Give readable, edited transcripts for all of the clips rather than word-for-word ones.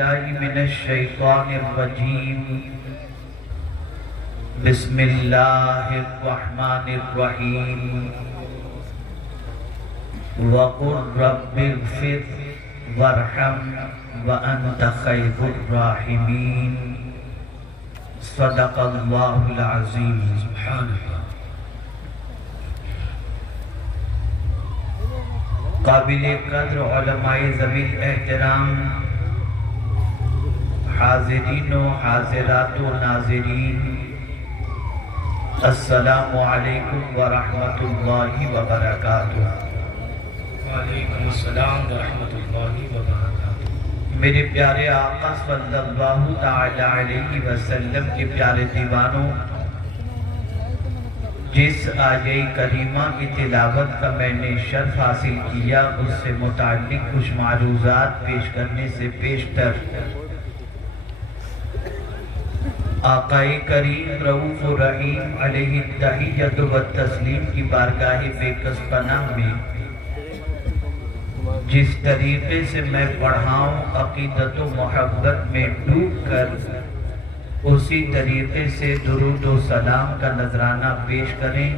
باللہ من الشیطان الرجیم بسم اللہ الرحمن الرحیم وَقُلْ رَبِّ اغْفِرْ وَارْحَمْ وَأَنْتَ خَيْرُ الرَّاحِمِينَ صدق اللہ العظیم قابل قدر علماء ذوی الاحترام حاضرین و حاضرات و ناظرین السلام علیکم ورحمۃ اللہ وبرکاتہ۔ وعلیکم السلام ورحمۃ اللہ وبرکاتہ۔ میرے پیارے آقا صلی اللہ تعالی علیہ وسلم کے پیارے دیوانوں، جس آیہ کریمہ کی تلاوت کا میں نے شرف حاصل کیا، اس سے متعلق کچھ معروضات پیش کرنے سے پیشتر آقا کریم رؤوف الرحیم علیہ التحیۃ والتسلیم کی بارگاہ بے کس پناہ میں جس طریقے سے میں پڑھاؤں عقیدت و محبت میں ڈوب کر اسی طریقے سے درود و سلام کا نذرانہ پیش کریں۔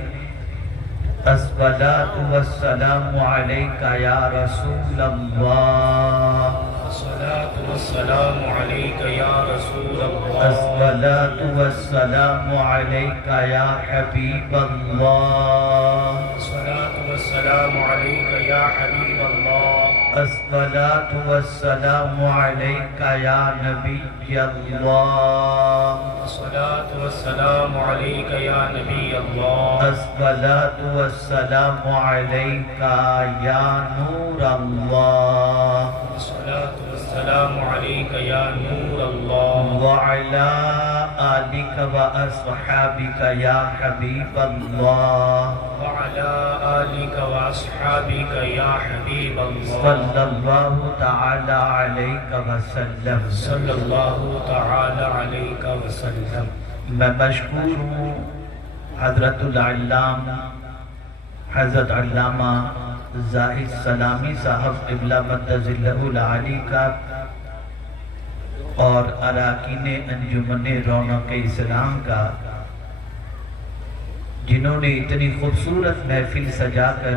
الصلاۃ والسلام علیکہ یا رسول اللہ، الصلاۃ والسلام علیکہ یا رسول اللہ، الصلاۃ والسلام علیکہ یا حبیب اللہ، الصلاۃ والسلام علیکہ یا حبیب اللہ، الصلاۃ والسلام علیکہ یا نبی اللہ، الصلاۃ والسلام علیکہ یا نبی اللہ، الصلاۃ والسلام علیکہ یا نور اللہ، الصلاۃ والسلام علیکہ یا نور اللہ، وعلی آلک و اصحابک یا حبیب اللہ، وعلی آلک و اصحابک یا حبیب اللہ، صلی اللہ تعالی علیہ وسلم۔ صلی اللہ تعالی علیہ وسلم۔ میں مشکور ہوں حضرت العلام حضرت علامہ زاہد سلامی صاحب قبلہ مدظلہ العالی کا اور اراکین انجمن رونق اسلام کا، جنہوں نے اتنی خوبصورت محفل سجا کر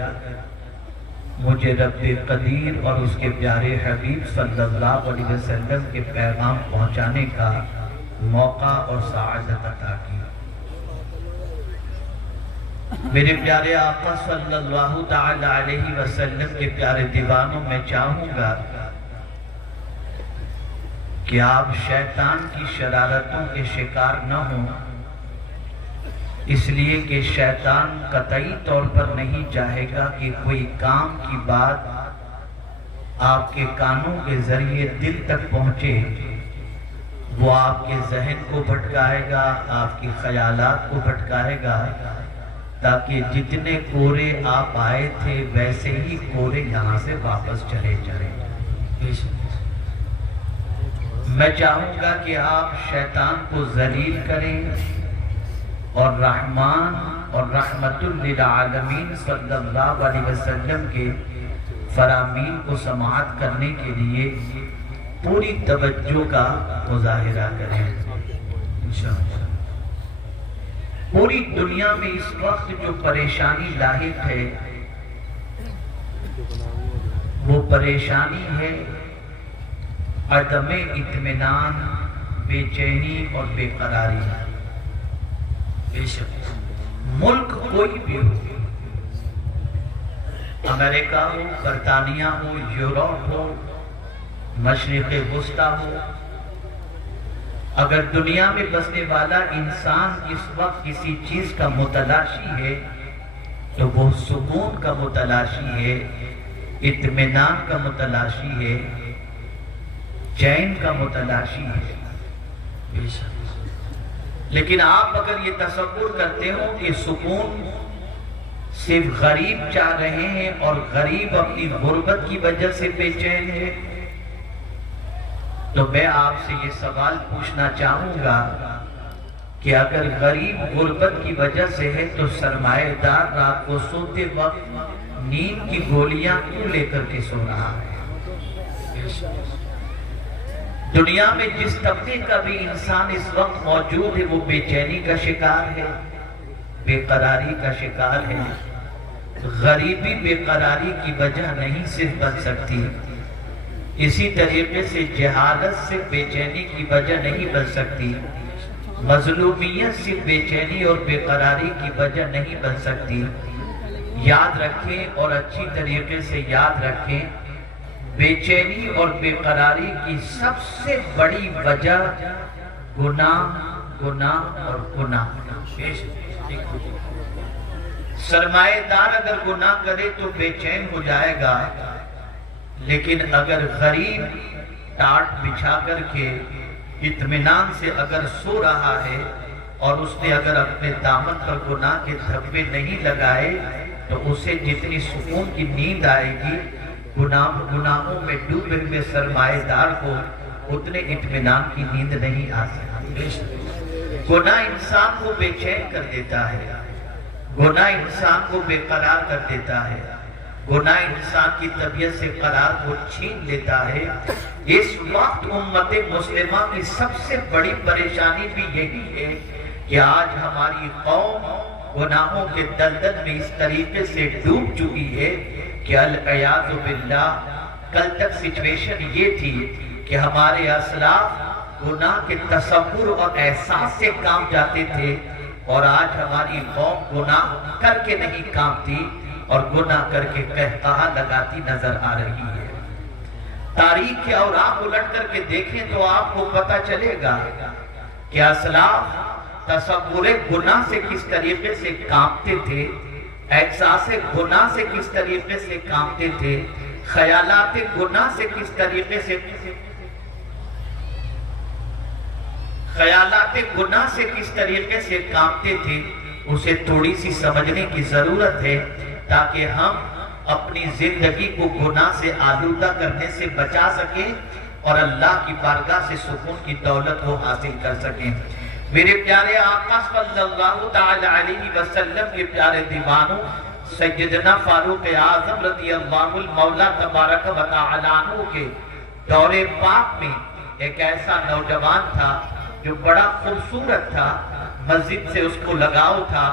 مجھے رب قدیر اور اس کے پیارے حبیب صلی اللہ علیہ وسلم کے پیغام پہنچانے کا موقع اور سعادت عطا کی۔ میرے پیارے آقا صلی اللہ تعالی علیہ وسلم کے پیارے دیوانوں، میں چاہوں گا کہ آپ شیطان کی شرارتوں کے شکار نہ ہوں، اس لیے کہ شیطان قطعی طور پر نہیں چاہے گا کہ کوئی کام کی بات آپ کے کانوں کے ذریعے دل تک پہنچے، وہ آپ کے ذہن کو بھٹکائے گا، آپ کی خیالات کو بھٹکائے گا، تاکہ جتنے کورے آپ آئے تھے ویسے ہی کورے یہاں سے واپس چلے جائیں۔ میں چاہوں گا کہ آپ شیطان کو ذلیل کریں اور رحمان اور رحمت للعالمین صلی اللہ علیہ وسلم کے فرامین کو سماعت کرنے کے لیے پوری توجہ کا مظاہرہ کریں۔ انشاءاللہ پوری دنیا میں اس وقت جو پریشانی لاحق ہے، وہ پریشانی ہے عدم اطمینان، بے چینی اور بے قراری۔ ملک کوئی بھی ہو، امریکہ ہو، برطانیہ ہو، یورپ ہو، مشرق وسطیٰ ہو، اگر دنیا میں بسنے والا انسان اس وقت کسی چیز کا متلاشی ہے تو وہ سکون کا متلاشی ہے، اطمینان کا متلاشی ہے، چین کا متلاشی ہے۔ لیکن آپ اگر یہ تصور کرتے ہو کہ سکون صرف غریب چاہ رہے ہیں اور غریب اپنی غربت کی وجہ سے بے چین ہے، تو میں آپ سے یہ سوال پوچھنا چاہوں گا کہ اگر غریب غربت کی وجہ سے ہے تو سرمایہ دار رات کو سوتے وقت نیند کی گولیاں کیوں لے کر کے سو رہا ہے؟ دنیا میں جس طبقے کا بھی انسان اس وقت موجود ہے وہ بے چینی کا شکار ہے، بے قراری کا شکار ہے۔ غریبی بے قراری کی وجہ نہیں صرف بن سکتی، اسی طریقے سے جہالت سے بے چینی کی وجہ نہیں بن سکتی، مظلومیت سے بے چینی اور بے قراری کی وجہ نہیں بن سکتی۔ یاد رکھیں اور اچھی طریقے سے یاد رکھیں، بے چینی اور بے قراری کی سب سے بڑی وجہ گناہ اور گناہ۔ سرمایہ دار اگر گناہ کرے تو بے چین ہو جائے گا، لیکن اگر غریب ٹاٹ بچھا کر کے اطمینان سے اگر سو رہا ہے اور اس نے اگر اپنے دامن پر گناہ کے دھبے نہیں لگائے تو اسے جتنی سکون کی نیند آئے گی، گناہوں میں ڈوبے ہوئے سرمایہ دار کو اتنے اطمینان کی نیند نہیں آ سکتی۔ گناہ انسان کو بے چین کر دیتا ہے، گناہ انسان کو بے قرار کر دیتا ہے، گناہ انسان کی طبیعت سے قرار کو چھین لیتا ہے۔ اس وقت امت مسلمہ کی سب سے بڑی پریشانی بھی یہی ہے کہ آج ہماری قوم گناہوں کے دلدل میں اس طریقے سے ڈوب چکی ہے کہ العیاذ باللہ کل تک سچویشن یہ تھی کہ ہمارے اسلاف گناہ کے تصور اور احساس سے کام جاتے تھے، اور آج ہماری قوم گناہ کر کے نہیں کامتی اور گناہ کر کے قہقہا لگاتی نظر آ رہی ہے۔ تاریخ کے اوراق الٹ کر کے دیکھیں تو آپ کو پتہ چلے گا کہ اسلاف تصور گناہ سے کس طریقے سے کامتے تھے، احساس گناہ سے کس طریقے سے کامتے تھے، خیالات گناہ سے کس طریقے سے کامتے تھے، اسے تھوڑی سی سمجھنے کی ضرورت ہے تاکہ ہم اپنی زندگی کو گناہ سے آلودہ کرنے سے بچا سکیں اور اللہ کی بارگاہ سے سکون کی دولت کو حاصل کر سکیں۔ میرے پیارے آقا صلی اللہ تعالی علیہ وسلم کے پیارے دیوانوں، سیدنا فاروق اعظم رضی اللہ المولا تبارک و تعالی عنہ کے دور پاک میں ایک ایسا نوجوان تھا جو بڑا خوبصورت تھا، مسجد سے اس کو لگاؤ تھا،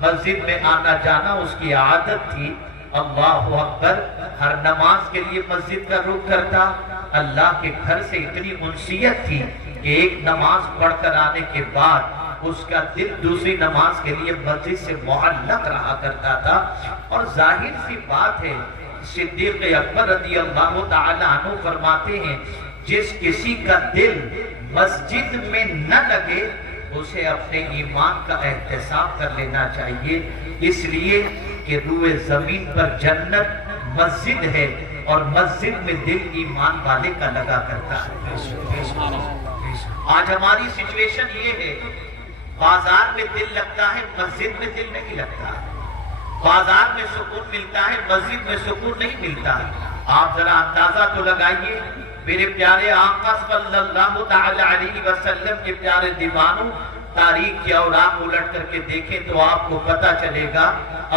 مسجد میں آنا جانا اس کی عادت تھی، اللہ اکبر، ہر نماز کے لیے مسجد کا رخ کرتا۔ اللہ کے گھر سے اتنی انسیت تھی کہ ایک نماز پڑھ کر آنے کے بعد اس کا دل دوسری نماز کے لیے مسجد سے معلق رہا کرتا تھا۔ اور ظاہر سی بات ہے، صدیق اکبر رضی اللہ تعالی عنہ فرماتے ہیں، جس کسی کا دل مسجد میں نہ لگے اسے اپنے ایمان کا احتساب کر لینا چاہیے، اس لیے کہ روئے زمین پر جنت مسجد ہے اور مسجد میں دل ایمان والے کا لگا کرتا ہے۔ آج ہماری سچویشن یہ ہے، بازار میں دل لگتا ہے، مسجد میں دل نہیں لگتا، بازار میں سکون ملتا ہے، مسجد میں سکون نہیں ملتا۔ آپ ذرا اندازہ تو لگائیے، میرے پیارے آقا صلی اللہ تعالی علیہ وسلم کے پیارے دیوانوں، تاریخ کے اوراق الٹ کر کے دیکھیں تو آپ کو پتہ چلے گا،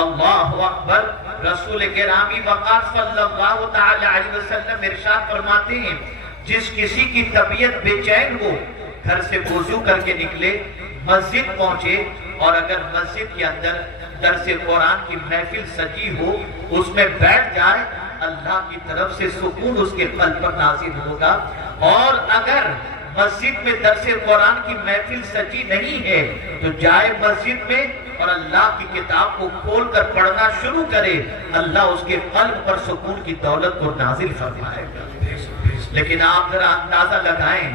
اللہ اکبر، رسول گرامی وقار صلی اللہ تعالی علیہ وسلم ارشاد فرماتے ہیں، جس کسی کی طبیعت بے چین ہو گھر سے وضو کر کے نکلے، مسجد پہنچے، اور اگر مسجد کے اندر درس قرآن کی محفل سجی ہو اس میں بیٹھ جائے، اللہ کی طرف سے سکون اس کے قلب پر نازل ہوگا۔ اور اگر مسجد میں درس قرآن کی محفل سجی نہیں ہے تو جائے مسجد میں اور اللہ کی کتاب کو کھول کر پڑھنا شروع کرے، اللہ اس کے قلب پر سکون کی دولت کو نازل فرمائے گا۔ لیکن آپ ذرا اندازہ لگائیں،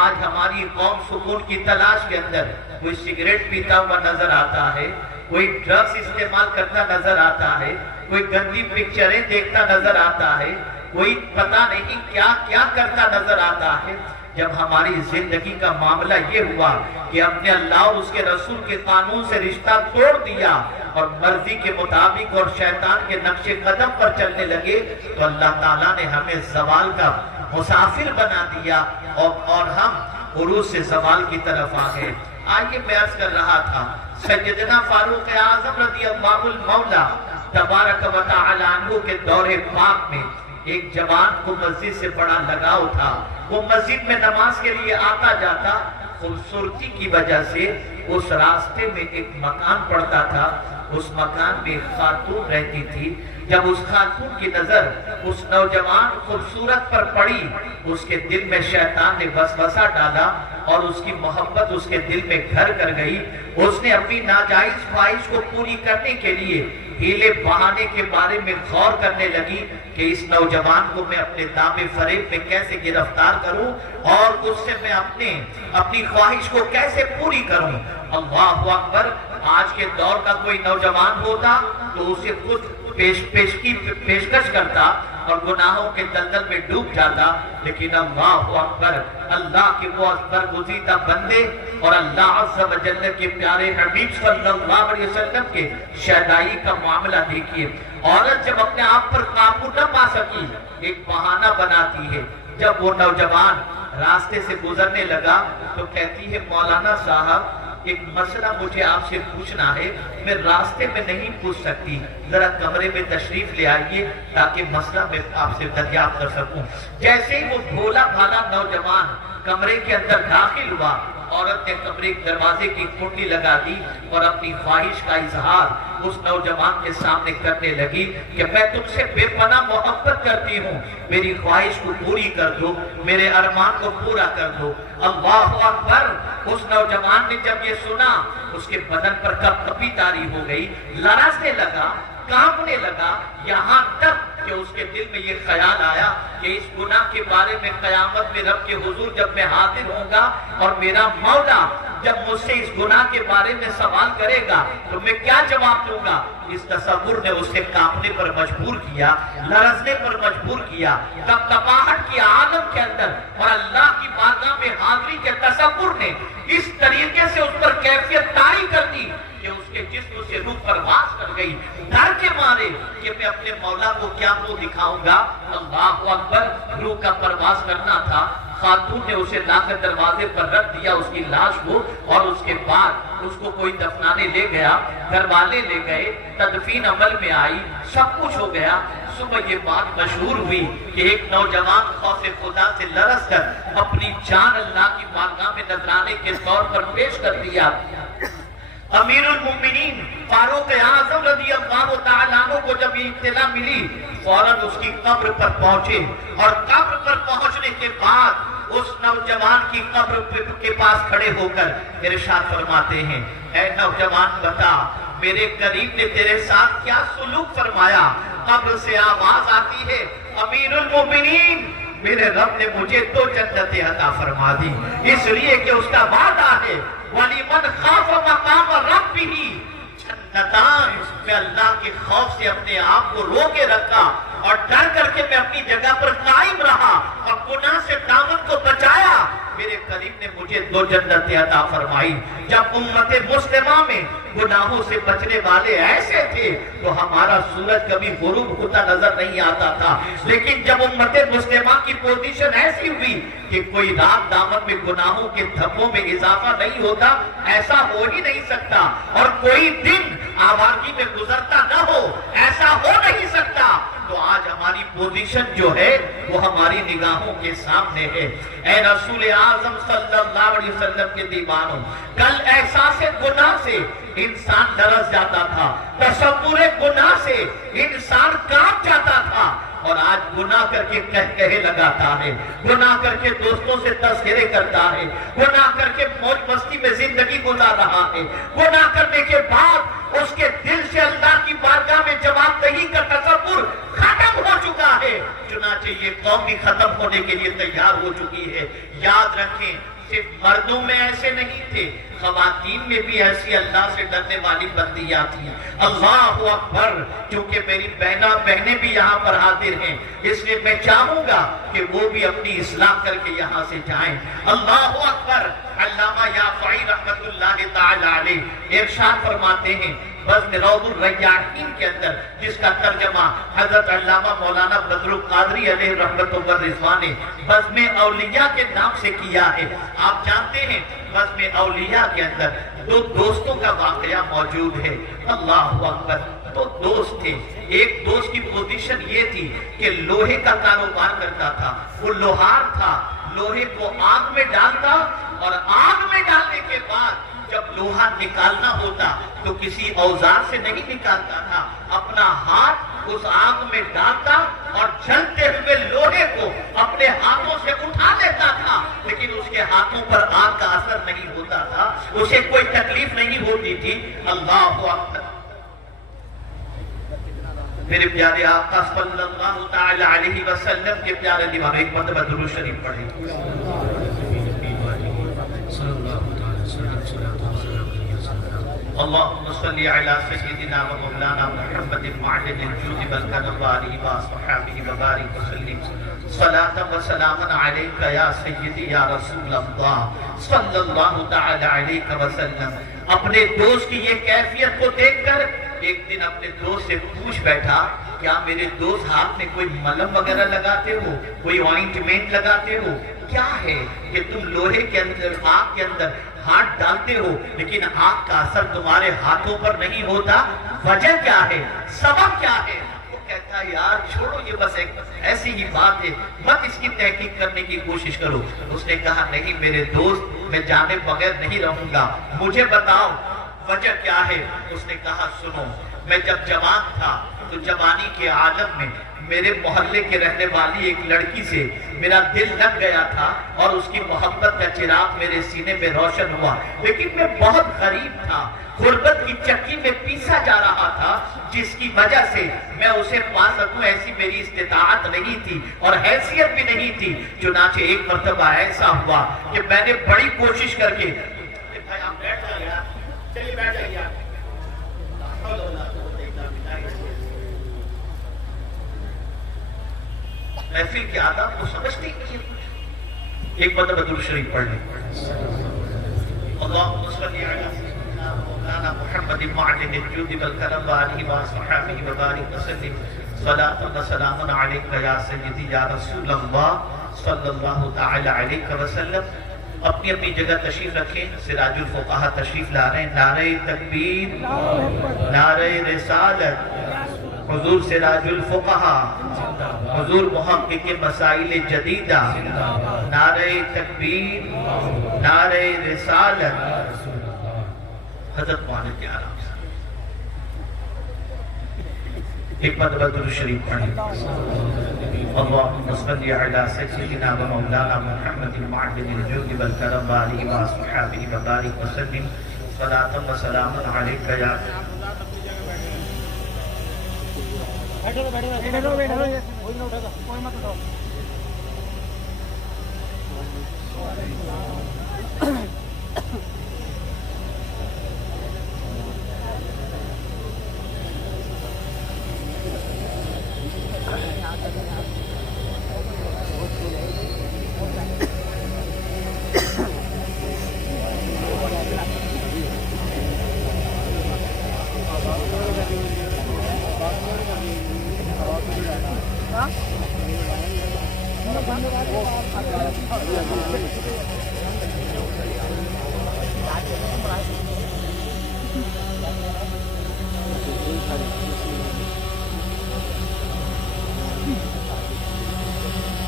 آج ہماری قوم سکون کی تلاش کے اندر کوئی سگریٹ پیتا ہوا نظر آتا ہے، کوئی ڈرگز استعمال کرتا نظر آتا ہے، کوئی گندی پکچریں دیکھتا نظر آتا ہے، کوئی پتہ نہیں کیا کیا کرتا نظر آتا ہے۔ جب ہماری زندگی کا معاملہ یہ ہوا کہ اپنے اللہ اور اس کے رسول کے قانون سے رشتہ توڑ دیا اور مرضی کے مطابق اور شیطان کے نقش قدم پر چلنے لگے، تو اللہ تعالیٰ نے ہمیں زوال کا مسافر بنا دیا اور ہم عروج سے زوال کی طرف آ گئے۔ آئیے میں عرض کر رہا تھا، سیدنا فاروق اعظم رضی اللہ المولا تبارک و تعالی عنہ کے دور پاک میں ایک جوان کو مسجد سے بڑا لگاؤ تھا، وہ مسجد میں نماز کے لیے آتا جاتا، خوبصورتی کی وجہ سے اس راستے میں ایک مکان پڑتا تھا، اس مکان میں ایک خاتون رہتی تھی۔ جب اس خاتون کی نظر اس نوجوان خوبصورت پر پڑی، اس کے دل میں شیطان نے وسوسہ ڈالا اور اس کی محبت اس کے دل میں گھر کر گئی۔ اس نے اپنی ناجائز خواہش کو پوری کرنے کے لیے ہیلے بہانے کے بارے میں غور کرنے لگی کہ اس نوجوان کو میں اپنے دام فریب میں کیسے گرفتار کروں اور اس سے میں اپنی خواہش کو کیسے پوری کروں۔ اللہ اکبر! آج کے دور کا کوئی نوجوان ہوتا تو اسے خود پیشکش کرتا اور گناہوں کے دلدل میں ڈوب جاتا، لیکن اللہ اکبر! اللہ کے وہ برگزیدہ بندے اور اللہ عز و جل کے پیارے حبیب صلی اللہ علیہ وسلم کے شہدائی کا معاملہ دیکھیے۔ عورت جب اپنے آپ پر قابو نہ پا سکی، ایک بہانہ بناتی ہے۔ جب وہ نوجوان راستے سے گزرنے لگا تو کہتی ہے، مولانا صاحب ایک مسئلہ مجھے آپ سے پوچھنا ہے، میں راستے میں نہیں پوچھ سکتی، ذرا کمرے میں تشریف لے آئیے تاکہ مسئلہ میں آپ سے دریافت کر سکوں۔ جیسے ہی وہ بھولا بھالا نوجوان کمرے کے اندر داخل ہوا، عورت نے کمرے کے دروازے کی کنڈی لگا دی اور اپنی خواہش کا اظہار اس نوجوان کے سامنے کرنے لگی کہ میں تم سے بے پناہ محبت کرتی ہوں، میری خواہش کو پوری کر دو، میرے ارمان کو پورا کر دو۔ اللہ اکبر! اس نوجوان نے جب یہ سنا، اس کے بدن پر کپ کپی طاری ہو گئی، لرزنے لگا، کانپنے لگا، یہاں تک کہ اس کے دل میں یہ خیال آیا کہ اس گناہ کے بارے میں قیامت میں رب کے حضور جب میں حاضر ہوں گا اور میرا مولا جب مجھ سے اس گناہ کے بارے میں سوال کرے گا تو میں کیا جواب دوں گا۔ اس تصور نے اسے کانپنے پر مجبور کیا، لرزنے پر مجبور کیا، کپکپاہٹ کی عالم کے اندر اور اللہ کی بارگاہ میں حاضری کے تصور نے اس طریقے سے اس پر کیفیت طاری کر دی کہ اس کے جسم سے روح پرواز کر گئی، ڈر کے مارے کہ میں اپنے مولا کو کیا منہ دکھاؤں گا۔ اللہ اکبر! روح کا پرواز کرنا تھا، خاتون نے اسے لا کر دروازے پر رکھ دیا، اس کی لاش کو، اور اس کے بعد اس کو کوئی دفنانے لے گیا، گھر والے لے گئے، تدفین عمل میں آئی، سب کچھ ہو گیا۔ صبح یہ بات مشہور ہوئی کہ ایک نوجوان خوف خدا سے لرز کر اپنی جان اللہ کی بارگاہ میں نذرانے کے طور پر پیش کر دیا۔ امیر المومنین فاروق اعظم رضی اللہ تعالیٰ عنہ کو جب یہ اطلاع ملی، فوراً اس کی قبر پر پہنچے اور قبر پر پہنچنے کے بعد اس نوجوان کی قبر کے پاس کھڑے ہو کر ارشاد فرماتے ہیں، اے نوجوان بتا میرے قریب نے تیرے ساتھ کیا سلوک فرمایا۔ قبر سے آواز آتی ہے، امیر المومنین میرے رب نے مجھے 2 جنتیں عطا فرما دی، اس لیے کہ اس کا وعدہ ہے وَلِمَنْ خَافَ مَقَامَ رَبِّهِ جنتان، میں اللہ کے خوف سے اپنے آپ کو روکے رکھا اور ڈر کر کے میں اپنی جگہ پر قائم رہا اور گناہ سے دامن کو بچایا، میرے قریب نے مجھے 2 جنتیں عطا فرمائی۔ جب امت مسلمہ میں گناہوں سے بچنے والے ایسے تھے تو ہمارا سورج کبھی غروب ہوتا نظر نہیں آتا تھا، لیکن جب امت مسلمہ کی پوزیشن ایسی ہوئی کہ کوئی رات دامن میں گناہوں کے دھبوں میں اضافہ نہیں ہوتا، ایسا ہو ہی نہیں سکتا، اور کوئی دن آوارگی میں گزرتا نہ ہو، ایسا ہو نہیں سکتا، تو آج ہماری پوزیشن جو ہے وہ ہماری نگاہوں کے سامنے ہے۔ اے رسول اعظم صلی اللہ علیہ وسلم کے دیوانوں، کل احساس گناہ سے انسان لرز جاتا تھا، تصور گناہ سے انسان کانپ جاتا تھا، اور آج گناہ کر کے کہے لگاتا ہے، گناہ کر کے دوستوں سے تذکرے کرتا ہے، گناہ کر کے موج مستی میں زندگی گزار رہا ہے، گناہ کرنے کے بعد اس کے دل سے اللہ کی بارگاہ میں جواب دہی کا تصور ختم ہو چکا ہے۔ چنانچہ یہ قوم بھی ختم ہونے کے لیے تیار ہو چکی ہے۔ یاد رکھیں، صرف مردوں میں ایسے نہیں تھے، خواتین میں بھی ایسی اللہ سے ڈرنے والی بندیاں تھیں۔ اللہ اکبر! کیونکہ میری بہنیں بھی یہاں پر حاضر ہیں، اس لیے میں چاہوں گا کہ وہ بھی اپنی اصلاح کر کے یہاں سے جائیں۔ اللہ اکبر! علامہ یافعی رحمت اللہ تعالی علیہ ارشاد فرماتے ہیں بزم روض الریاحین کے اندر، جس کا ترجمہ حضرت علامہ مولانا بدر القادری علیہ رحمت و رضوان نے بزم اولیاء کے نام سے کیا ہے۔ آپ جانتے ہیں بزم اولیاء کے اندر 2 دوستوں کا واقعہ موجود ہے۔ اللہ اکبر! 2 دوست تھے، ایک دوست کی پوزیشن یہ تھی کہ لوہے کا کاروبار کرتا تھا، وہ لوہار تھا، لوہے کو آگ میں ڈالتا اور آگ میں ڈالنے کے بعد جب لوہا نکالنا ہوتا تو کسی اوزار سے نہیں نکالتا تھا، اپنا ہاتھ اس آگ میں ڈالتا اور جلتے ہوئے لوہے کو اپنے ہاتھوں سے اٹھا لیتا تھا، لیکن اس کے ہاتھوں پر آگ کا اثر نہیں ہوتا تھا، اسے کوئی تکلیف نہیں ہوتی تھی۔ اللہ اکبر۔ میرے پیارے آقا صلی اللہ تعالی علیہ وسلم کے پیارے امام، ایک مرتبہ درود شریف پڑھیں۔ اللهم صل على سيدنا ومولانا محمد معدن الجود والكرم وآله وصحبه وبارك وسلم صلاة وسلاما عليك يا سيدي يا رسول اللہ صلی اللہ تعالی علیہ وسلم۔ اپنے دوست کی یہ کیفیت کو دیکھ کر ایک دن اپنے دوست سے پوچھ بیٹھا، کیا میرے دوست ہاتھ میں کوئی ملم وغیرہ لگاتے ہو، کوئی آئنٹمنٹ لگاتے ہو؟ کیا ہے کہ تم لوہے کے اندر، آگ کے اندر ہاتھ ڈالتے ہو لیکن آگ کا اثر تمہارے ہاتھوں پر نہیں ہوتا؟ وجہ کیا ہے؟ سبب کیا ہے؟ وہ کہتا ہے یار چھوڑو، یہ بس ایک ایسی ہی بات ہے، مت اس کی تحقیق کرنے کی کوشش کرو۔ اس نے کہا نہیں میرے دوست، میں جانے بغیر نہیں رہوں گا، مجھے بتاؤ وجہ کیا ہے؟ اس نے کہا سنو، میں جب جوان تھا تو جوانی کے عالم میں میرے محلے کے رہنے والی ایک لڑکی سے میرا دل لگ گیا تھا اور اس کی محبت کا چراغ میرے سینے میں روشن ہوا، لیکن میں بہت غریب تھا، غربت کی چکی میں پیسا جا رہا تھا، جس کی وجہ سے میں اسے پا سکوں ایسی میری استطاعت نہیں تھی اور حیثیت بھی نہیں تھی۔ چنانچہ ایک مرتبہ ایسا ہوا کہ میں نے بڑی کوشش کر کے محفل کے آداب کو سمجھتے ہی ایک مرتبہ درود شریف پڑھ لیں۔ اللہم صلی علی سیدنا مولانا محمد معدن الجود والکرم وآلہ وصحبہ وبارک وسلم صلاۃ و سلام علیک یا سیدی یا رسول اللہ صلی اللہ تعالی علیہ وسلم۔ اپنی اپنی جگہ تشریف رکھیں، سراج الفقہا تشریف لا رہے ہیں۔ نعرہ تکبیر، نعرہ رسالت، حضور سراج الفقہا، حضور محقق مسائل جدیدہ، نعرہ تکبیر، نعرہ رسالت۔ حضرت مولانا کے آرام سے ایک مرتبہ درود شریف پڑھیں۔ اللہم صلی علی سیدنا و مولانا محمد معدن الجود والکرم وآلہ وصحبہ وبارک وسلم صلاۃ و سلام علیک یا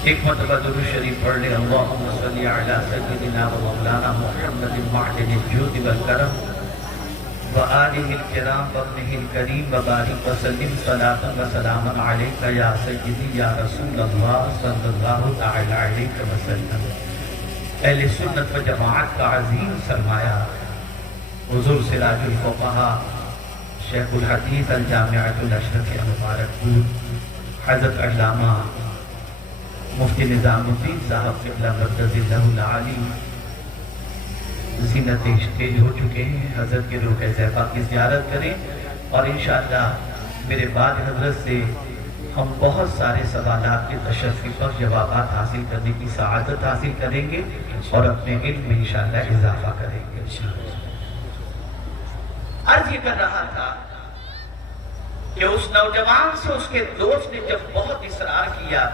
ایک مرتبہ درود شریف پڑھ لیں۔ اللہم صلی علی سیدنا و مولانا محمد معدن الجود والکرم وآلہ الکرام وابنہ الکریم وبارک وسلم صلاۃ و سلام علیک یا سیدی یا رسول اللہ صلی اللہ تعالی علیہ وسلم۔ اہل سنت و جماعت کا عظیم سرمایہ حضور سراج الفقہا شیخ الحدیث الجامعۃ الاشرف مبارک پور حضرت علامہ مفتی نظام الدین صاحب قبلہ مقدس اللہ العالی زینت اسٹیج ہو چکے ہیں۔ حضرت کے روح زیبا کی زیارت کریں اور انشاءاللہ میرے بعد حضرت سے ہم بہت سارے سوالات کے تشفی پر جوابات حاصل کرنے کی سعادت حاصل کریں گے اور اپنے علم میں انشاءاللہ اضافہ کریں گے۔ عرض یہ کر رہا تھا کہ اس نوجوان سے اس کے دوست نے جب بہت اصرار کیا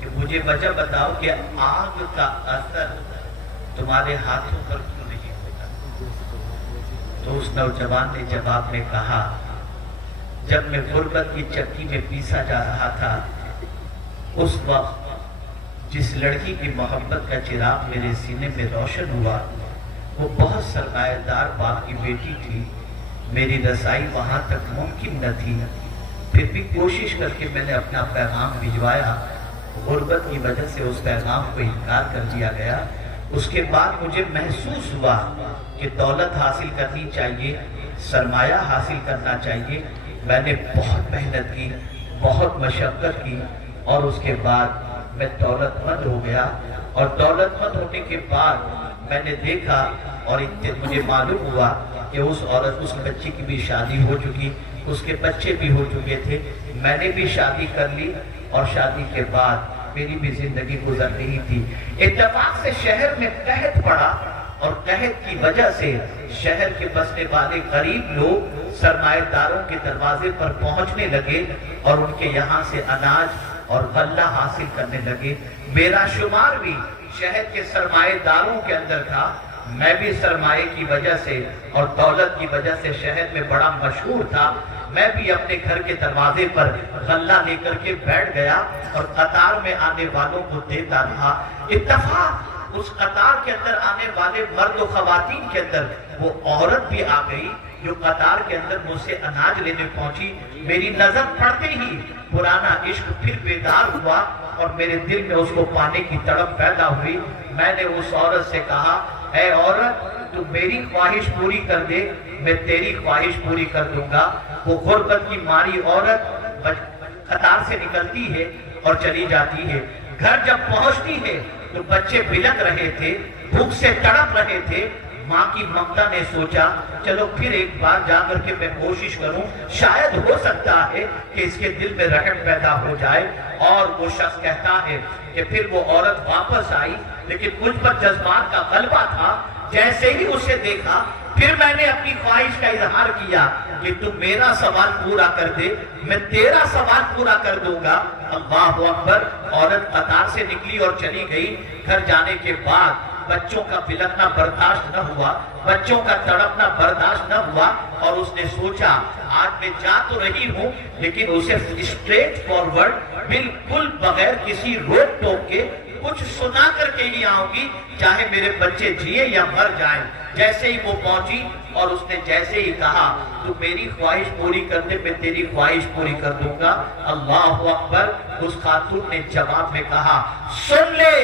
کہ مجھے وجہ بتاؤ کہ آگ کا اثر تمہارے ہاتھوں پر کیوں نہیں ہوتا، تو اس نوجوان نے جواب میں کہا جب میں غربت کی چکی میں پیسا جا رہا تھا اس وقت جس لڑکی کی محبت کا چراغ میرے سینے میں روشن ہوا وہ بہت سرمایہ دار باپ کی بیٹی تھی. میری رسائی وہاں تک ممکن نہ تھی، پھر بھی کوشش کر کے میں نے اپنا پیغام بھجوایا. غربت کی وجہ سے اس پیغام کو انکار کر دیا گیا. اس کے بعد مجھے محسوس ہوا کہ دولت حاصل کرنی چاہیے، سرمایہ حاصل کرنا چاہیے. میں نے بہت محنت کی، بہت مشقت کی اور اس کے بعد میں دولت مند ہو گیا. اور دولت مند ہونے کے بعد میں نے دیکھا اور مجھے معلوم ہوا کہ اس عورت، اس بچی کی بھی شادی ہو چکی، اس کے بچے بھی ہو چکے تھے. میں نے بھی شادی کر لی اور شادی کے بعد میری بھی زندگی گزر رہی تھی. اتفاق سے شہر میں قحط پڑا اور قحط کی وجہ سے شہر کے بسنے والے غریب لوگ سرمایہ داروں کے دروازے پر پہنچنے لگے اور ان کے یہاں سے اناج اور غلہ حاصل کرنے لگے. میرا شمار بھی شہر کے سرمایہ داروں کے اندر تھا. میں بھی سرمایہ کی وجہ سے اور دولت کی وجہ سے شہر میں بڑا مشہور تھا. میں بھی اپنے گھر کے دروازے پر غلہ لے کر کے بیٹھ گیا اور قطار میں آنے والوں کو دیتا رہا. اتفاق اس قطار کے اندر آنے والے مرد و خواتین کے اندر وہ عورت بھی آ گئی جو قطار کے اندر مجھ سے اناج لینے پہنچی. میری نظر پڑتے ہی پرانا عشق پھر بیدار ہوا اور میرے دل میں اس کو پانے کی تڑپ پیدا ہوئی. میں نے اس عورت سے کہا، اے عورت، تو میری خواہش پوری کر دے، میں تیری خواہش پوری کر دوں گا. وہ غربت کی ماری عورت قطار سے نکلتی ہے اور چلی جاتی ہے. گھر جب پہنچتی ہے تو بچے بلک رہے تھے، بھوک سے تڑپ رہے تھے. ماں کی ممتا نے سوچا چلو پھر ایک بار جا کر کے میں کوشش کروں، شاید ہو سکتا ہے کہ اس کے دل میں رحم پیدا ہو جائے. اور وہ شخص کہتا ہے کہ پھر وہ عورت واپس آئی، لیکن مجھ پر جذبات کا غلبہ تھا. جیسے ہی اسے دیکھا پھر میں نے اپنی خواہش کا اظہار کیا کہ تم میرا سوال پورا کر دے، میں تیرا سوال پورا کر دوں گا. اللہ اکبر. عورت قطار سے نکلی اور چلی گئی. گھر جانے کے بعد بچوں کا بلکنا برداشت نہ ہوا، بچوں کا تڑپنا برداشت نہ ہوا اور اس نے سوچا آج میں جا تو رہی ہوں لیکن اسے اسٹریٹ فارورڈ بالکل بغیر کسی روک ٹوک کے کچھ سنا کر کے ہی آؤں گی، چاہے میرے بچے جیے یا مر جائیں. جیسے ہی وہ پہنچی اور اس نے جیسے ہی کہا تو میری خواہش پوری کر دے، میں تیری خواہش پوری کر دوں گا. اللہ اکبر. اس خاتون نے جواب میں کہا، سن لے،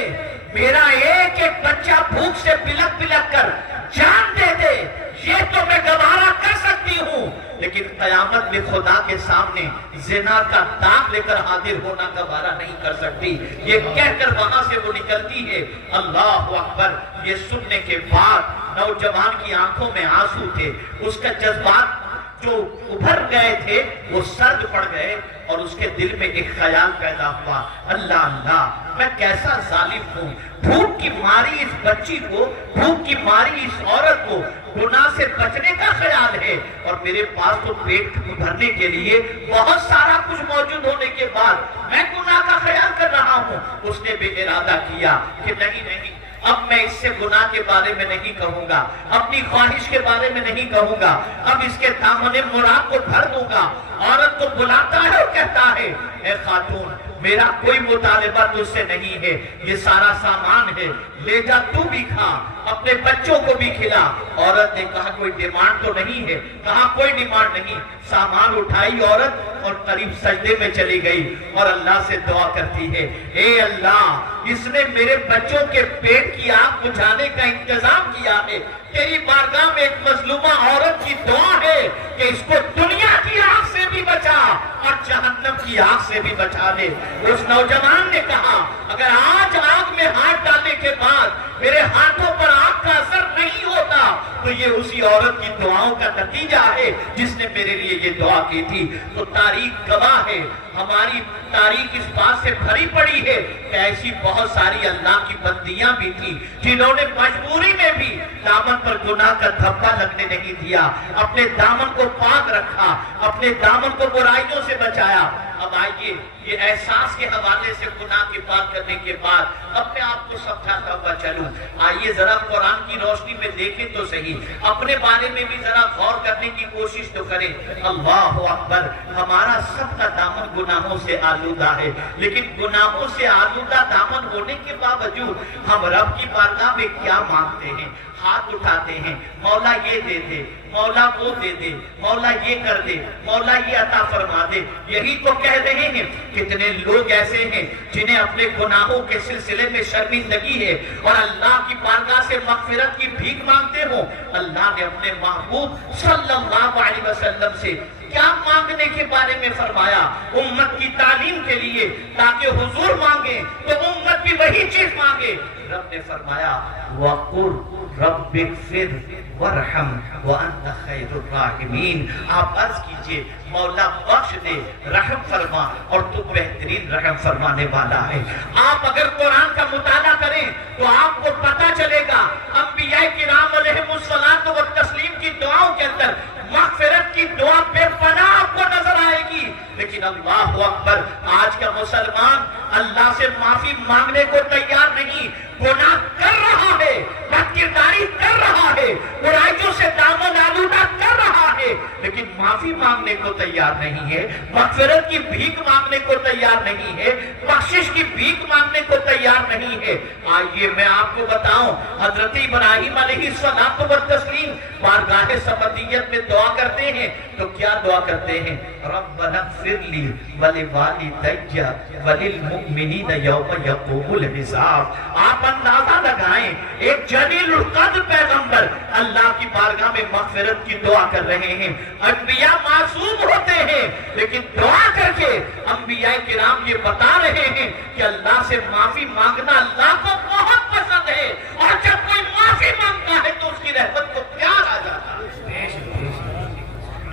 میرا ایک ایک بچہ بھوک سے بلک بلک کر جان دے دے یہ تو میں گوارا کر سکتی ہوں، لیکن قیامت میں خدا کے سامنے زنا کا داغ لے کر حاضر ہونا گوارا نہیں کر سکتی. یہ کہہ کر وہاں سے وہ نکلتی ہے. اللہ اکبر. یہ سننے کے بعد نوجوان کی آنکھوں میں آنسو تھے. اس کا جذبات جو ابھر گئے تھے وہ سرد پڑ گئے اور اس کے دل میں ایک خیال پیدا ہوا، اللہ اللہ، میں کیسا ظالم ہوں. بھوک کی ماری اس بچی کو، بھوک کی ماری اس عورت کو گناہ سے بچنے کا خیال ہے اور میرے پاس تو پیٹ بھرنے کے لیے بہت سارا کچھ موجود ہونے کے بعد میں گناہ کا خیال کر رہا ہوں. اس نے بھی ارادہ کیا کہ نہیں، اب میں اس سے گناہ کے بارے میں نہیں کہوں گا، اپنی خواہش کے بارے میں نہیں کہوں گا، اب اس کے دامن مراد کو بھر دوں گا. عورت کو بلاتا ہے اور کہتا ہے، اے خاتون، میرا کوئی مطالبہ تجھ سے نہیں ہے، یہ سارا سامان ہے، لے جا، تو بھی کھا، اپنے بچوں کو بھی کھلا. عورت نے کہا کوئی ڈیمانڈ تو نہیں ہے؟ کہا کوئی ڈیمانڈ نہیں. سامان اٹھائی عورت اور قریب سجدے میں چلی گئی اور اللہ سے دعا کرتی ہے، اے اللہ، اس نے میرے بچوں کے پیٹ کی آگ بجھانے کا انتظام کیا ہے. تیری بارگاہ میں ایک مظلومہ عورت کی دعا ہے کہ اس کو دنیا کی آگ سے بھی بچا اور جہنم کی آگ سے بھی بچا لے. اس نوجوان نے کہا اگر آج آگ میں ہاتھ ڈالنے کے بعد میرے ہاتھوں پر آگ کا اثر نہیں ہوتا تو یہ اسی عورت کی دعاؤں کا نتیجہ ہے جس نے میرے لیے یہ دعا کی تھی. تو تاریخ گواہ ہے، ہماری تاریخ اس بات سے بھری پڑی ہے کہ ایسی بہت ساری اللہ کی بندیاں بھی تھی جنہوں نے مجبوری میں بھی دامن پر گناہ کا دھبا لگنے نہیں دیا، اپنے دامن کو پاک رکھا، اپنے دامن کو برائیوں سے بچایا. اب آئیے یہ احساس کے حوالے سے گناہ کی بات کرنے کے بعد اپنے آپ کو سمجھاتا ہوا چلوں، آئیے ذرا قرآن کی روشنی میں دیکھیں تو صحیح، اپنے بارے میں بھی ذرا غور کرنے کی کوشش تو کریں۔ اللہ اکبر، ہمارا سب کا دامن گناہوں سے آلودہ ہے، لیکن گناہوں سے آلودہ دامن ہونے کے باوجود ہم رب کی بارگاہ میں کیا مانگتے ہیں؟ ہاتھ اٹھاتے ہیں، مولا یہ دے دے، مولا وہ دے دے، مولا یہ کر دے، مولا یہ عطا فرما دے۔ یہی تو کہہ رہے ہیں۔ کتنے لوگ ایسے ہیں جنہیں اپنے گناہوں کے سلسلے میں شرمندگی ہے اور اللہ کی بارگاہ سے مغفرت کی بھیک مانگتے ہو۔ اللہ نے اپنے محبوب صلی اللہ علیہ وسلم سے کیا مانگنے کے بارے میں فرمایا؟ امت کی تعلیم کے لیے، تاکہ حضور مانگے تو امت بھی وہی چیز مانگے۔ رب نے فرمایا وَقُلْ رَبِّ اغْفِرْ وَارْحَمْ وَأَنْتَ خَيْرُ الرَّاحِمِينَ۔ آپ عرض کیجئے مولا بخش دے، رحم فرما، اور تو بہترین رحم فرمانے والا ہے۔ آپ اگر قرآن کا مطالعہ کریں تو آپ کو پتہ چلے گا انبیاء کرام علیہم الصلاۃ والتسلیم کی دعاؤں کے اندر مغفرت کی دعا بے پناہ آپ کو نظر آئے گی۔ لیکن اللہ اکبر، آج کا مسلمان اللہ سے معافی مانگنے کو تیار نہیں، گناہ کر رہا ہے، بدکرداری کر رہا ہے، برائیوں سے دامن آلودہ کر رہا ہے، لیکن معافی مانگنے کو تیار نہیں ہے، مغفرت کی بھیک مانگنے کو تیار نہیں ہے، بخشش کی بھیک مانگنے کو تیار نہیں ہے۔ آئیے میں آپ کو بتاؤں، حضرت ابراہیم علیہ السلام والتسلیم بارگاہ سمدیت میں دعا کرتے ہیں تو کیا دعا کرتے ہیں؟ ربنا اغفر لی ولوالدی وللمؤمنین یوم یقوم الحساب۔ آپ اندازہ لگائیں، ایک جلیل القدر پیغمبر اللہ کی بارگاہ میں مغفرت کی دعا کر رہے ہیں۔ انبیاء معصوم ہوتے ہیں، لیکن دعا کر کے انبیاء کرام یہ بتا رہے ہیں کہ اللہ سے معافی مانگنا اللہ کو بہت پسند ہے، اور جب کوئی معافی مانگتا ہے تو اس کی رحمت کو پیار آ جاتا ہے۔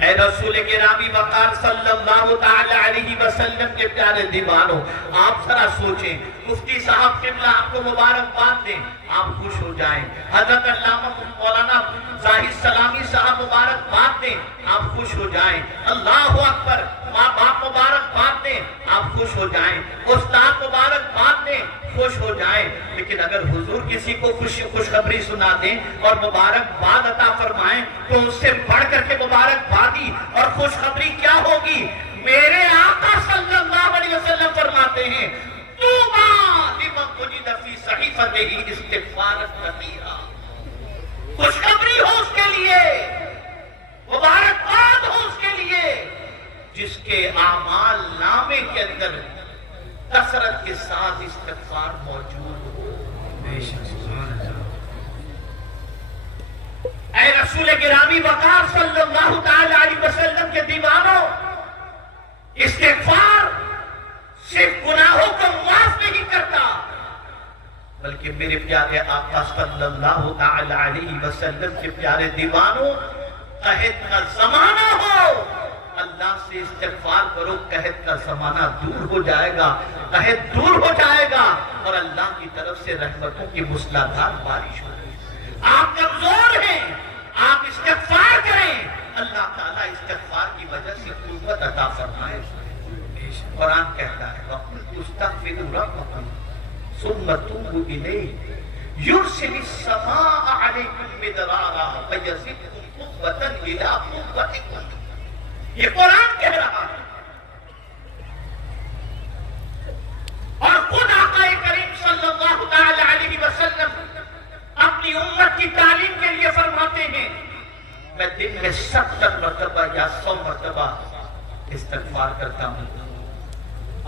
اے رسول گرامی وقار صلی اللہ تعالی علیہ وسلم کے پیارے دیوانوں، آپ ذرا سوچیں، مفتی صاحب قبلہ آپ کو مبارکباد دیں، آپ خوش ہو جائیں۔ حضرت علامہ مولانا زاہد سلامی صاحب مبارکباد دیں، آپ خوش ہو جائیں۔ اللہ اکبر، ماں باپ مبارکباد دیں، آپ خوش ہو جائیں۔ استاد مبارکباد دیں، خوش ہو جائیں۔ لیکن اگر حضور کسی کو خوشخبری سنا دیں اور مبارکباد عطا فرمائیں تو اس سے بڑھ کر کے مبارکبادی اور خوشخبری کیا ہوگی؟ میرے آقا صلی اللہ علیہ وسلم فرماتے ہیں طوبیٰ لمن وجد فی صحیفتہ استغفارا کثیرا۔ خوشخبری ہو اس کے لیے، مبارکباد ہو اس کے لیے جس کے اعمال نامے کے اندر کثرت کے ساتھ استغفار موجود ہو۔ اے رسول گرامی وقار صلی اللہ تعالی علیہ وسلم کے دیوانوں، استغفار صرف گناہوں کو معاف نہیں کرتا، بلکہ میرے پیارے آقا صلی اللہ تعالی علیہ وسلم کے پیارے دیوانوں، قحط کا زمانہ ہو، اللہ سے استغفار کرو، قحط کا زمانہ دور ہو جائے گا، قحط دور ہو جائے گا، اور اللہ کی طرف سے رحمتوں کی موسلادھار بارش ہوگی۔ آپ کمزور ہیں، آپ استغفار کریں، اللہ تعالیٰ استغفار کی وجہ سے قوت عطا فرمائے۔ قرآن کہتا ہے وَقُلْتُ اسْتَغْفِرُوا رَبَّكُمْ ثُمَّ تُوبُوا إِلَيْهِ يُرْسِلِ السَّمَاءَ عَلَيْكُمْ مِدْرَارًا وَيَزِدْكُمْ قُوَّةً إِلَىٰ قُوَّتِكُمْ۔ یہ قرآن کہہ رہا ہے، اور خود آقا کریم صلی اللہ تعالی علیہ وسلم اپنی امت کی تعلیم کے لیے فرماتے ہیں میں دن میں 70 مرتبہ یا 100 مرتبہ استغفار کرتا ہوں۔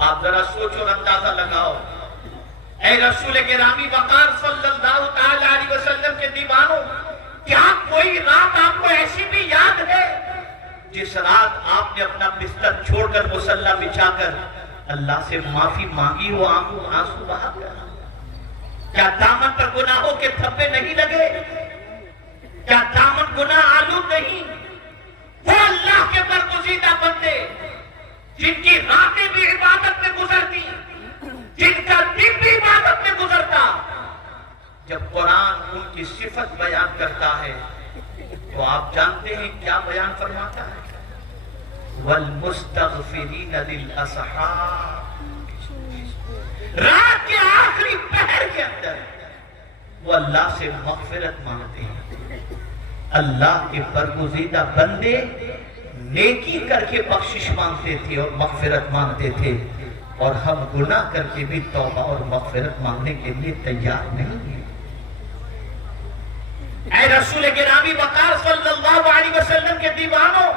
آپ ذرا سوچو اور اندازہ لگاؤ، اے رسول گرامی وقار صلی اللہ تعالی علیہ وسلم کے دیوانوں، کیا کوئی رات آپ کو ایسی بھی یاد ہے جس رات آپ نے اپنا بستر چھوڑ کر مصلی بچھا کر اللہ سے معافی مانگی ہو، آنسو بہا کر؟ کیا دامن پر گناہوں کے تھپے نہیں لگے؟ کیا دامن گناہ آلود نہیں؟ وہ اللہ کے برگزیدہ بندے جن کی راتیں بھی عبادت میں گزرتی، جن کا دن بھی عبادت میں گزرتا، جب قرآن ان کی صفت بیان کرتا ہے تو آپ جانتے ہیں کیا بیان فرماتا ہے؟ والمستغفرین للاسحار، رات کے آخری پہر کے اندر وہ اللہ سے مغفرت مانگتے ہیں۔ اللہ کے برگزیدہ بندے نیکی کر کے بخشش مانگتے تھے اور مغفرت مانگتے تھے، اور ہم گناہ کر کے بھی توبہ اور مغفرت مانگنے کے لیے تیار نہیں ہیں۔ اے رسول گرامی وقار صلی اللہ علیہ وسلم کے دیوانوں،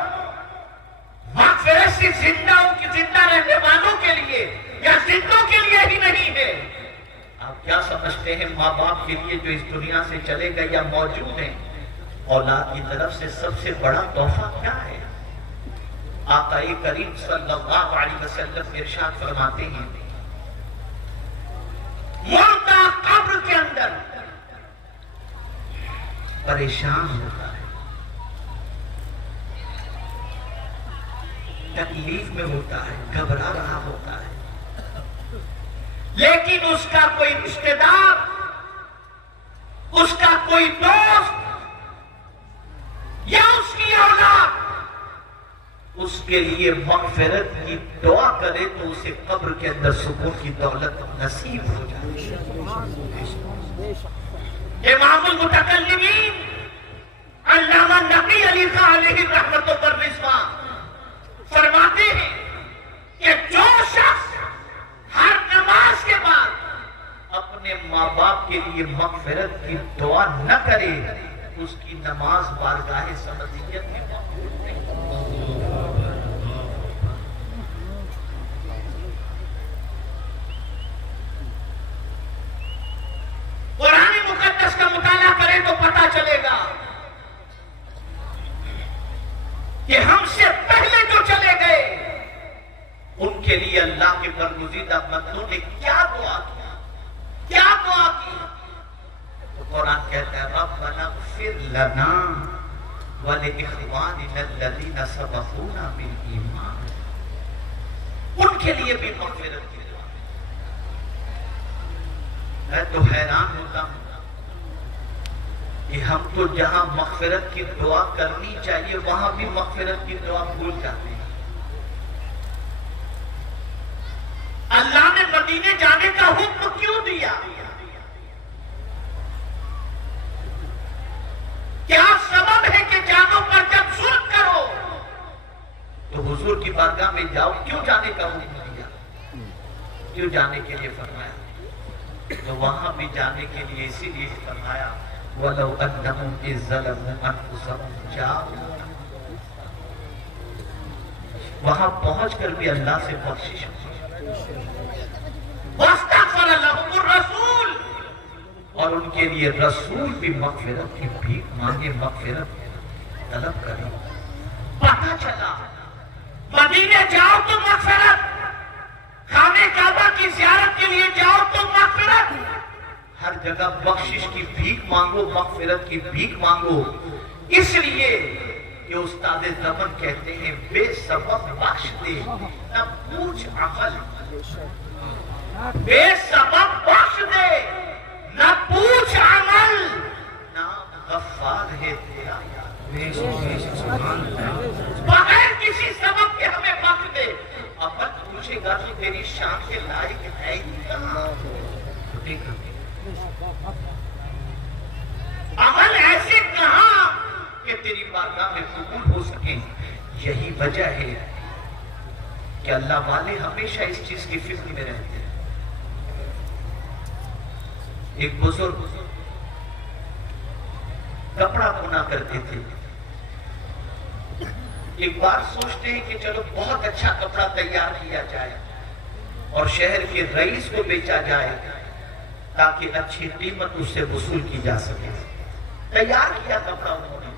مغفرت سے زندہ رہنے والوں کے لیے یا زندوں کے لیے ہی نہیں ہے۔ آپ کیا سمجھتے ہیں ماں باپ کے لیے جو اس دنیا سے چلے گئے یا موجود ہیں، اولاد کی طرف سے سب سے بڑا تحفہ کیا ہے؟ آقا کریم صلی اللہ علیہ وسلم ارشاد فرماتے ہیں، مردہ قبر کے اندر پریشان ہوتا ہے، تکلیف میں ہوتا ہے، گھبرا رہا ہوتا ہے، لیکن اس کا کوئی رشتہ دار، اس کا کوئی دوست یا اس کی اولاد اس کے لیے مغفرت کی دعا کرے تو اسے قبر کے اندر سکون کی دولت نصیب ہو جائے۔ امام المتکلمین علامہ نقی علی خان علیہ رحمت و رضوان فرماتے ہیں کہ جو شخص ہر نماز کے بعد اپنے ماں باپ کے لیے مغفرت کی دعا نہ کرے، اس کی نماز بارگاہ سمدیت میں مقبول نہیں۔ قرآن مقدس کا مطالعہ کریں تو پتہ چلے گا کہ ہم سے پہلے جو چلے گئے ان کے لیے اللہ کے برگزیدہ بندوں نے کیا دعا کی؟ تو قرآن کہتا ہے ربنا اغفر لنا ولإخواننا الذین سبقونا بالایمان، ان کے لیے بھی مغفرت کی دعا۔ میں تو حیران ہوتا ہوں کہ ہم تو جہاں مغفرت کی دعا کرنی چاہیے وہاں بھی مغفرت کی دعا بھول جاتے ہیں۔ اللہ نے مدینے جانے کا حکم کیوں دیا؟ کیا سبب ہے کہ جانوں پر جب ظلم کرو تو حضور کی بارگاہ میں جاؤ؟ کیوں جانے کا حکم دیا؟ کیوں جانے کے لیے فرمایا؟ تو وہاں بھی جانے کے لیے اسی لیے فرمایا وَلَوْ أَنَّهُمْ إِذْ ظَلَمُوا أَنفُسَهُمْ جَاءُوا، وہاں پہنچ کر بھی اللہ سے بخشش وَاسْتَغْفَرَ لَهُمُ الرَّسُولُ، اور ان کے لیے رسول بھی مغفرت کی بھیک مانگے، مغفرت طلب کرے۔ پتہ چلا مدینے جاؤ تو مغفرت، خانہ کعبہ کی زیارت کے لیے جاؤ تو مغفرت، ہر جگہ بخشش کی بھیک مانگو، مغفرت کی بھیک مانگو۔ اس لیے کہ استاد زمن کہتے ہیں بے سبب بخش دے نہ پوچھ عمل، بے سبب بخش دے نہ پوچھ عمل، نام غفار ہے تیرا بغیر کسی سبب کے ہمیں بخش دے۔ عمل پوچھے گا تو تیری شان کے لائق ہے ہی کہاں؟ عمل ایسے کہاں کہ تیری بارگاہ میں قبول ہو سکیں؟ یہی وجہ ہے کہ اللہ والے ہمیشہ اس چیز کی فکر میں رہتے ہیں۔ ایک بزرگ کپڑا بنا کرتے تھے، ایک بار سوچتے ہیں کہ چلو بہت اچھا کپڑا تیار کیا جائے اور شہر کے رئیس کو بیچا جائے تاکہ اچھی قیمت اس سے وصول کی جا سکے۔ تیار کیا کپڑا انہوں نے،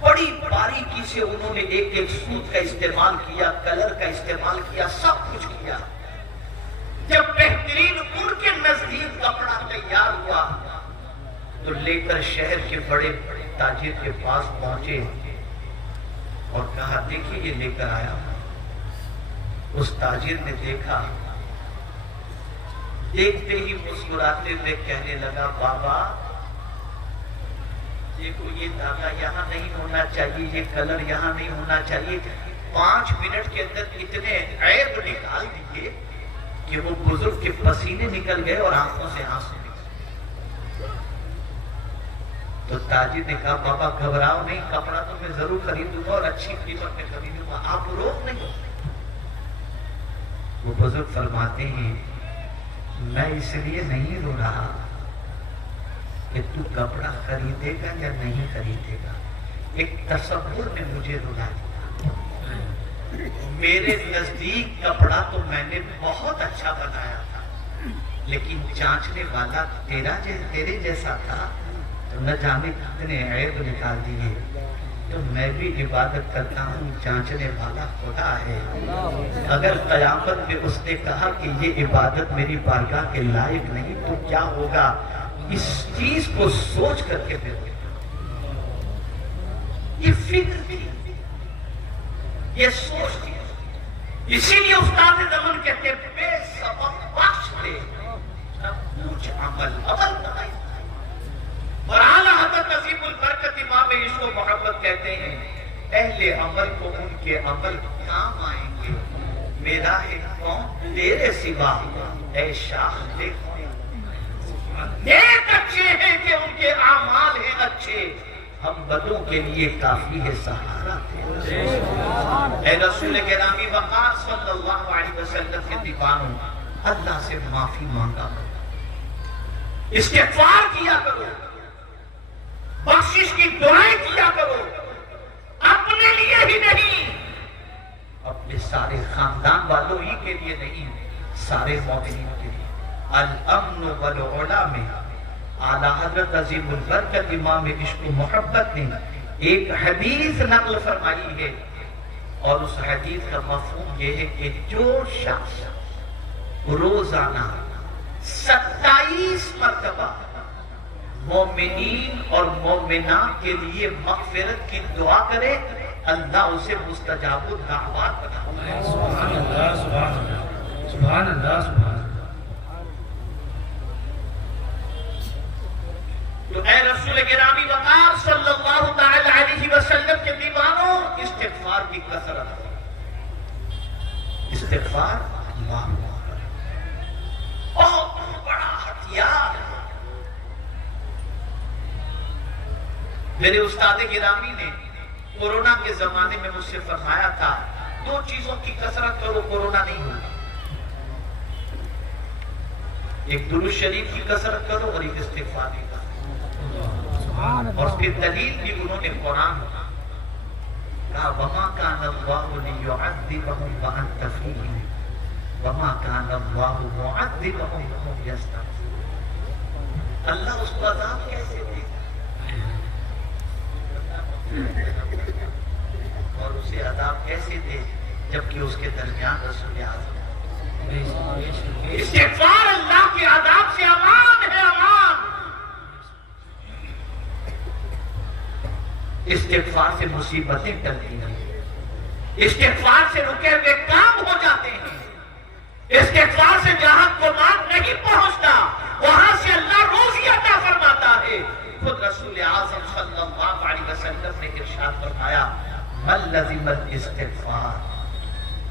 بڑی باریکی سے انہوں نے ایک ایک سوت کا استعمال کیا، کلر کا استعمال کیا، سب کچھ کیا۔ جب بہترین ان کے نزدیک کپڑا تیار ہوا تو لے کر شہر کے بڑے تاجر کے پاس پہنچے اور کہا دیکھیے یہ لے کر آیا۔ اس تاجر نے دیکھا، دیکھتے ہی مسکراتے ہوئے کہنے لگا بابا دیکھو یہ دھاگا یہاں نہیں ہونا چاہیے، یہ کلر یہاں نہیں ہونا چاہیے، 5 منٹ کے اندر اتنے عیب نکال دیے کہ وہ بزرگ کے پسینے نکل گئے اور آنکھوں سے آنسو نکل۔ تو تاجر نے کہا بابا گھبراؤ نہیں، کپڑا تو میں ضرور خریدوں گا اور اچھی قیمت میں خریدوں گا، آپ روک نہیں۔ وہ بزرگ فرماتے ہیں میں اس لیے نہیں رو رہا کہ تو کپڑا خریدے گا یا نہیں خریدے گا، ایک تصور میں مجھے رلا دیا۔ میرے نزدیک کپڑا تو میں نے بہت اچھا بنایا تھا، لیکن چانچنے والا تیرے جیسا تھا، تو نہ جانے کتنے عیب نکال دیے۔ تو میں بھی عبادت کرتا ہوں، جانچنے والا خدا ہے۔ اگر قیامت میں اس نے کہا کہ یہ عبادت میری بارگاہ کے لائق نہیں تو کیا ہوگا؟ اس چیز کو سوچ کر کے میں یہ فکر تھی، یہ سوچ تھی۔ اسی لیے استاد زمن کہتے ہیں بے سبب بخش دے نہ پوچھ عمل بنائی۔ اور اعلیٰ حضرت عظیم البرکت امام عشق و محبت کہتے ہیں اہل عمل کو ان کے عمل کام آئیں گے، میرا ہے کون تیرے سوا اے شاہ دیکھو۔ نیک اچھے ہیں کہ ان کے اعمال ہیں اچھے، ہم بدوں کے لیے کافی ہے سہارا تیرا۔ اے رسول گرامی وقار صلی اللہ علیہ وسلم کے دیوانوں، اللہ سے معافی مانگا کرو، استغفار کیا کرو، بخشش کی دعائیں کیا کرو، اپنے لیے ہی نہیں، اپنے سارے خاندان والوں ہی کے لیے نہیں، سارے مومنین کے لیے۔ الامن والعلا میں اعلیٰ حضرت عظیم البرکت امام عشق و محبت نے ایک حدیث نقل فرمائی ہے، اور اس حدیث کا مفہوم یہ ہے کہ جو شخص روزانہ 27 مرتبہ مومنین اور مومنات کے لیے مغفرت کی دعا کرے، اللہ اسے مستجاب الدعوات بنائے۔ سبحان اللہ، سبحان اللہ، سبحان اللہ، سبحان اللہ۔ تو اے رسول گرامی وقار صلی اللہ تعالی علیہ وسلم کے دیوانوں، استغفار کی کثرت، استغفار اللہ بہت بڑا ہتھیار ہے۔ میرے استاد گرامی نے کورونا کے زمانے میں مجھ سے فرمایا تھا 2 چیزوں کی کثرت کرو کورونا نہیں ہوگا، ایک درود شریف کی کثرت کرو اور ایک استغفار کی کثرت۔ اور اس کی دلیل بھی انہوں نے قرآن کہا وَمَا كَانَ اللَّهُ لِيُعَذِّبَهُمْ وَأَنْتَ فِيهِمْ وَمَا كَانَ اللَّهُ مُعَذِّبَهُمْ وَهُمْ يَسْتَغْفِرُونَ۔ اللہ اس کو عذاب کیسے دے گا اور اسے عذاب کیسے دے جبکہ اس کے درمیان رسول اعظم۔ استغفار اللہ کے عذاب سے امان ہے، امان۔ استغفار سے مصیبتیں ٹلتی ہیں، استغفار سے رکے ہوئے کام ہو جاتے ہیں، استغفار سے جہاں گمان نہیں پہنچتا وہاں سے اللہ روزی عطا فرماتا ہے۔ خود رسول اعظم صلی اللہ علیہ وسلم نے ارشاد فرمایا من لزم الاستغفار،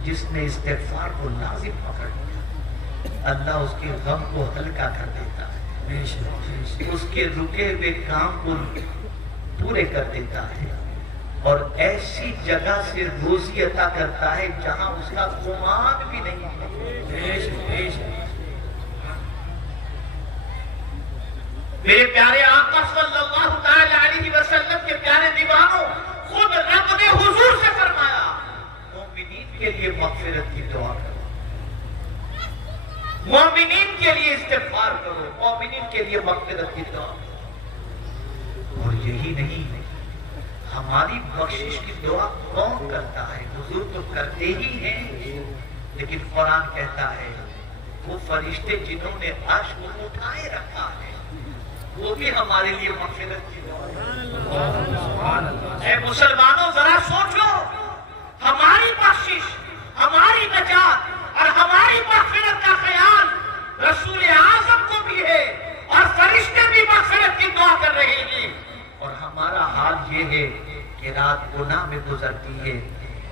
جس نے استغفار کو لازم پکڑ لیا اللہ اس کے غم کو ہلکا کر دیتا ہے، اس کے رکے ہوئے کام کو پورے کر دیتا ہے، اور ایسی جگہ سے روزی عطا کرتا ہے جہاں اس کا گمان بھی نہیں ہے۔ میرے پیارے آقا صلی اللہ تعالی علیہ وسلم کے پیارے دیوانوں، خود رب نے حضور سے فرمایا مومنین کے لیے مغفرت کی دعا کرو، مومنین کے لیے استغفار کرو، مومنین کے لیے مغفرت کی دعا کرو۔ اور یہی نہیں، ہماری بخشش کی دعا کون کرتا ہے؟ حضور تو کرتے ہی ہیں، لیکن قرآن کہتا ہے وہ فرشتے جنہوں نے عرش کو اٹھائے رکھا ہے وہ بھی ہمارے لیے مغفرت کی دعا۔ اے مسلمانوں ذرا سوچو، ہماری بخشش، ہماری نجات اور ہماری مغفرت کا خیال رسول اعظم کو بھی ہے، اور فرشتے بھی مغفرت کی دعا کر رہے ہیں، اور ہمارا حال یہ ہے کہ رات گناہ میں گزرتی ہے،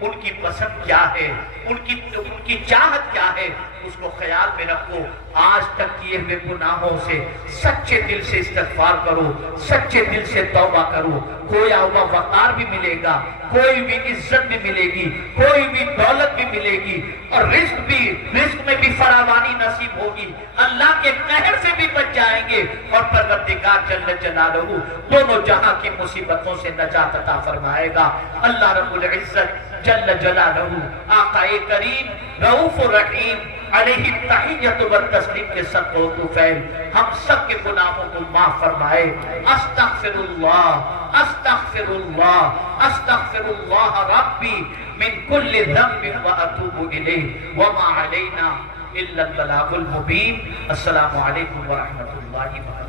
ان کی پسند کیا ہے، ان کی چاہت کیا ہے، اس کو خیال میں رکھو۔ آج تک کیے ہوئے گناہوں سے سچے دل سے استغفار کرو، سچے دل سے توبہ کرو، کھویا ہوا وقار بھی ملے گا، کوئی بھی عزت بھی ملے گی، کوئی بھی دولت بھی ملے گی، اور رزق میں بھی فراوانی نصیب ہوگی، اللہ کے قہر سے بھی بچ جائیں گے، اور پروردگار جل جلالہ دونوں جہاں کی مصیبتوں سے نجات عطا فرمائے گا۔ اللہ رب العزت جل جلالہ آقا کریم رؤوف الرحیم علیہ التحیۃ والتسلیم کے صدقہ و طفیل ہم سب کے گناہوں کو معاف فرمائے۔ استغفر اللہ استغفر اللہ استغفر اللہ ربی من کل ذنب واتوب الیہ وما علینا الا البلاغ المبین۔ السلام علیکم ورحمۃ اللہ وبرکاتہ۔